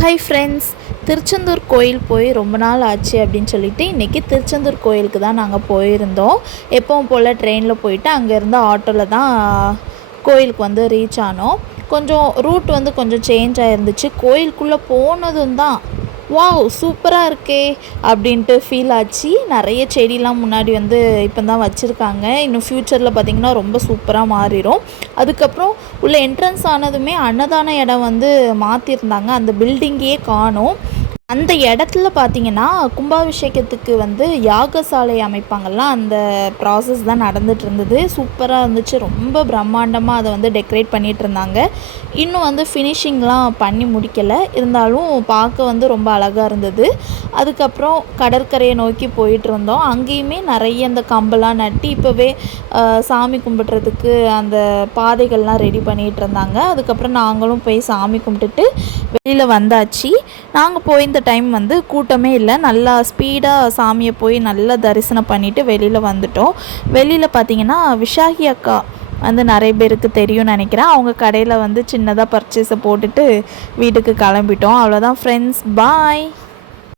Hi friends, Tiruchendur கோயில் போய் ரொம்ப நாள் ஆச்சு அப்படின்னு சொல்லிட்டு இன்றைக்கி திருச்செந்தூர் கோயிலுக்கு தான் நாங்கள் போயிருந்தோம். எப்பவும் போல் ட்ரெயினில் போயிட்டு அங்கேருந்து ஆட்டோவில் தான் கோயிலுக்கு வந்து ரீச் ஆனோம். கொஞ்சம் ரூட் வந்து கொஞ்சம் சேஞ்ச் ஆகிருந்துச்சு. கோயிலுக்குள்ளே போனதும் தான் வாவ் சூப்பராக இருக்கே அப்படின்ட்டு ஃபீல் ஆச்சு. நிறைய செடிலாம் முன்னாடி வந்து இப்போ தான் வச்சுருக்காங்க. இன்னும் ஃப்யூச்சரில் பார்த்திங்கன்னா ரொம்ப சூப்பராக மாறிடும். அதுக்கப்புறம் உள்ள என்ட்ரன்ஸ் ஆனதுமே அன்னதான இடம் வந்து மாற்றிருந்தாங்க. அந்த பில்டிங்கே காணோம். அந்த இடத்துல பார்த்திங்கன்னா கும்பாபிஷேகத்துக்கு வந்து யாகசாலை அமைப்பாங்கள்ல, அந்த ப்ராசஸ் தான் நடந்துகிட்டு இருந்தது. சூப்பராக இருந்துச்சு. ரொம்ப பிரம்மாண்டமாக அதை வந்து டெக்கரேட் பண்ணிகிட்டு இருந்தாங்க. இன்னும் வந்து ஃபினிஷிங்லாம் பண்ணி முடிக்கலை, இருந்தாலும் பார்க்க வந்து ரொம்ப அழகாக இருந்தது. அதுக்கப்புறம் கடற்கரையை நோக்கி போயிட்டு இருந்தோம். அங்கேயுமே நிறைய அந்த கம்பெல்லாம் நட்டி இப்போவே சாமி கும்பிட்றதுக்கு அந்த பாதைகள்லாம் ரெடி பண்ணிகிட்டு இருந்தாங்க. அதுக்கப்புறம் நாங்களும் போய் சாமி கும்பிட்டுட்டு வெளியில் வந்தாச்சு. நாங்கள் போயிருந்த டைம் வந்து கூட்டமே இல்லை. நல்லா ஸ்பீடாக சாமியை போய் நல்லா தரிசனம் பண்ணிவிட்டு வெளியில் வந்துட்டோம். வெளியில் பார்த்திங்கன்னா விஷாகி அக்கா வந்து நிறைய பேருக்கு தெரியும்னு நினைக்கிறேன். அவங்க கடையில் வந்து சின்னதாக பர்ச்சேஸை போட்டுட்டு வீட்டுக்கு கிளம்பிட்டோம். அவ்வளோதான் ஃப்ரெண்ட்ஸ், பாய்.